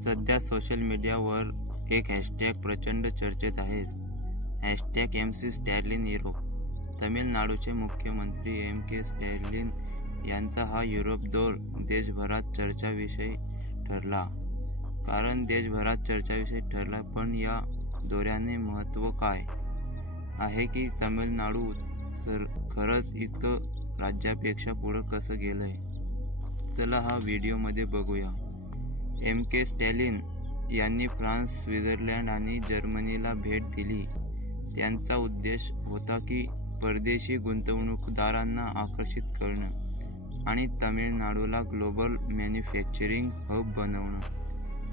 सध्या सोशल मीडियावर एक हॅशटॅग प्रचंड चर्चेत आहे. Hashtag MC Stalin Europe. तमिळनाडूचे मुख्यमंत्री MK स्टॅलिन यांचा हा युरोप दौरा देशभरात चर्चाविषय ठरला. पण या दौऱ्याने महत्त्व काय आहे की तमिळनाडू खरंच इतकं राज्यापेक्षा पुढं कसं गेलंय? चला हा व्हिडिओमध्ये बघूया. MK स्टॅलिन यांनी फ्रान्स, स्वित्झर्लंड आणि जर्मनीला भेट दिली. त्यांचा उद्देश होता की परदेशी गुंतवणूकदारांना आकर्षित करणं आणि तमिळनाडूला ग्लोबल मॅन्युफॅक्चरिंग हब बनवणं.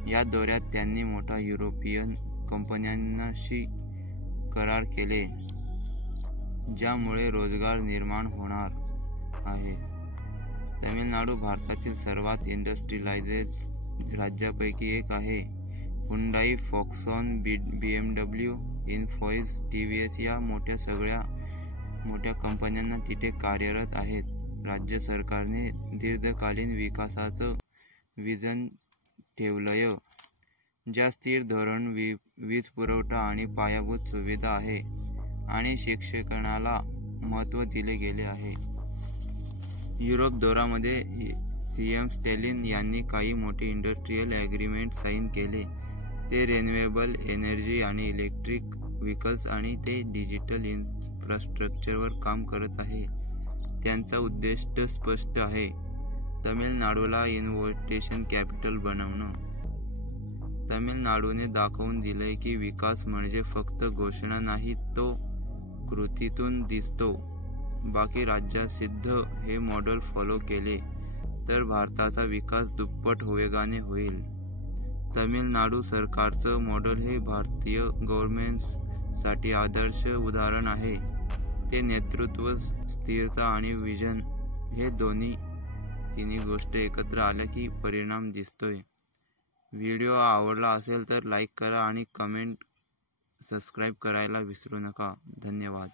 या दौऱ्यात त्यांनी मोठ्या युरोपियन कंपन्यांशी करार केले, ज्यामुळे रोजगार निर्माण होणार आहे. तमिळनाडू भारतातील सर्वात इंडस्ट्रियलाइज्ड राज्यांपैकी एक आहे. Hyundai, Foxconn, BMW, Infosys, TVS या सगळ्या मोठ्या कंपन्यांना तिथे कार्यरत आहेत. राज्य सरकारने दीर्घकालीन विकासाचं विजन ठेवलंय, ज्यात स्थिर धोरण, वीज पुरवठा आणि पायाभूत सुविधा आहे आणि शिक्षणाला महत्त्व दिले गेले आहे. युरोप दौऱ्यामध्ये CM स्टॅलिन यांनी काही मोठे इंडस्ट्रियल ॲग्रीमेंट साईन केले. ते रिन्युएबल एनर्जी आणि इलेक्ट्रिक व्हेकल्स आणि ते डिजिटल इन्फ्रास्ट्रक्चरवर काम करत आहे. त्यांचा उद्देश स्पष्ट आहे, तमिळनाडूला इनोव्हेशन कॅपिटल बनवणं. तमिळनाडूने दाखवून दिलंय की विकास म्हणजे फक्त घोषणा नाही, तो कृतीतून दिसतो. बाकी राज्यांसिद्ध हे मॉडेल फॉलो केले तर भारताचा विकास दुप्पट वेगाने होईल. तमिळनाडू सरकारचं मॉडेल हे भारतीय गव्हर्नमेंटसाठी आदर्श उदाहरण आहे. ते नेतृत्व, स्थिरता आणि विजन हे तिन्ही गोष्टी एकत्र आल्या की परिणाम दिसतोय. व्हिडिओ आवडला असेल तर लाईक करा आणि सबस्क्राईब करायला विसरू नका. धन्यवाद.